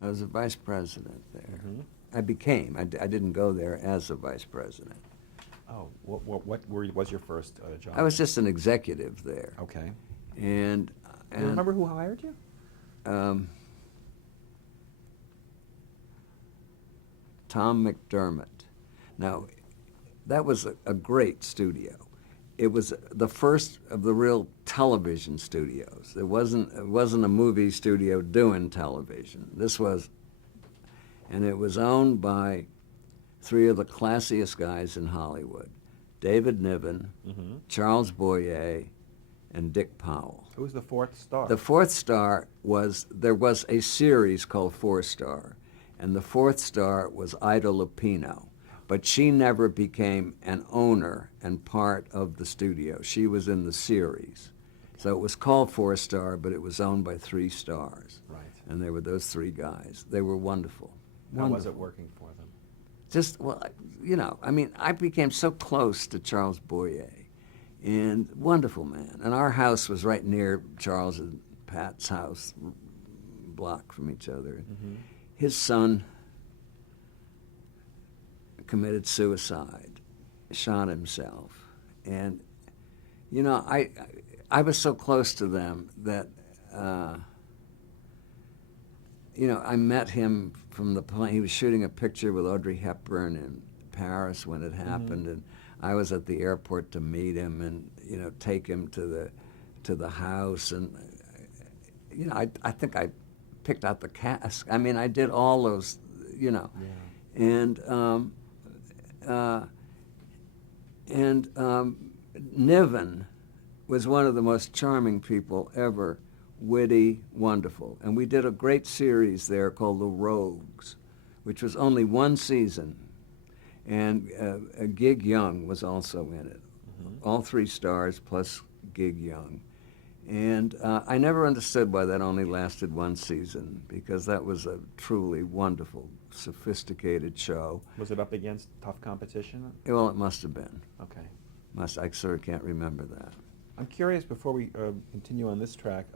I was a vice president there. Mm-hmm. I became. I didn't go there as a vice president. Oh, was your first job? I was just an executive there. Okay. And Do you remember who hired you? um, Tom McDermott. Now, that was a great studio. It was the first of the real television studios. It wasn't a movie studio doing television. This was, and it was owned by three of the classiest guys in Hollywood: David Niven, Mm-hmm. Charles Boyer, and Dick Powell. Who was the fourth star? The fourth star was, there was a series called Four Star, and the fourth star was Ida Lupino. But she never became an owner and part of the studio. She was in the series. So it was called Four Star, but it was owned by three stars. Right. And they were those three guys. They were wonderful. How was it working for them? Just, well, you know, I mean, I became so close to Charles Boyer, and wonderful man. And our house was right near Charles and Pat's house, block from each other. Mm-hmm. His son committed suicide, shot himself, and you know, I was so close to them that you know, I met him from the plane. He was shooting a picture with Audrey Hepburn in Paris when it happened, Mm-hmm. and I was at the airport to meet him and, you know, take him to the house, and you know, I think I picked out the cask. I mean, I did all those, you know, Yeah. and Niven was one of the most charming people ever, witty, wonderful. And we did a great series there called The Rogues, which was only one season. And Gig Young was also in it. Mm-hmm. All three stars plus Gig Young. And I never understood why that only lasted one season, because that was a truly wonderful, sophisticated show. Was it up against tough competition? Well, it must have been. Okay. I sort of can't remember that. I'm curious, before we continue on this track,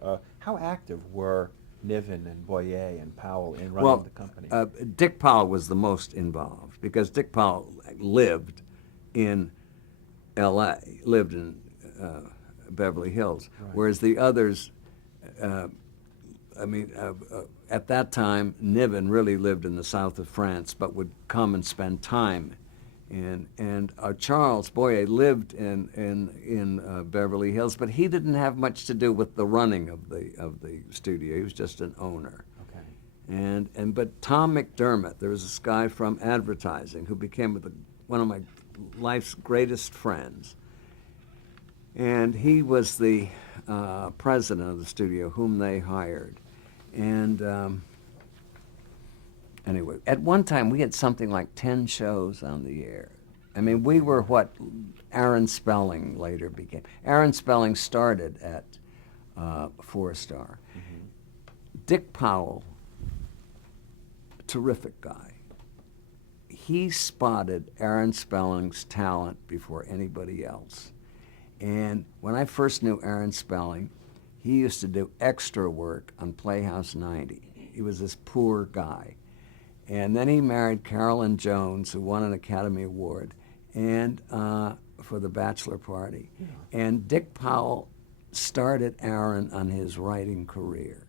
how active were Niven and Boyer and Powell in running the company? Dick Powell was the most involved, because Dick Powell lived in L.A., lived in Beverly Hills, Right. whereas the others, at that time, Niven really lived in the south of France, but would come and spend time and Charles Boyer lived in Beverly Hills, but he didn't have much to do with the running of the studio. He was just an owner. Okay. But Tom McDermott, there was this guy from advertising who became one of my life's greatest friends, and he was the president of the studio, whom they hired, and. Anyway, at one time we had something like 10 shows on the air. I mean, we were what Aaron Spelling later became. Aaron Spelling started at Four Star. Mm-hmm. Dick Powell, terrific guy. He spotted Aaron Spelling's talent before anybody else. And when I first knew Aaron Spelling, he used to do extra work on Playhouse 90. He was this poor guy. And then he married Carolyn Jones, who won an Academy Award, and for The Bachelor Party. Yeah. And Dick Powell started Aaron on his writing career.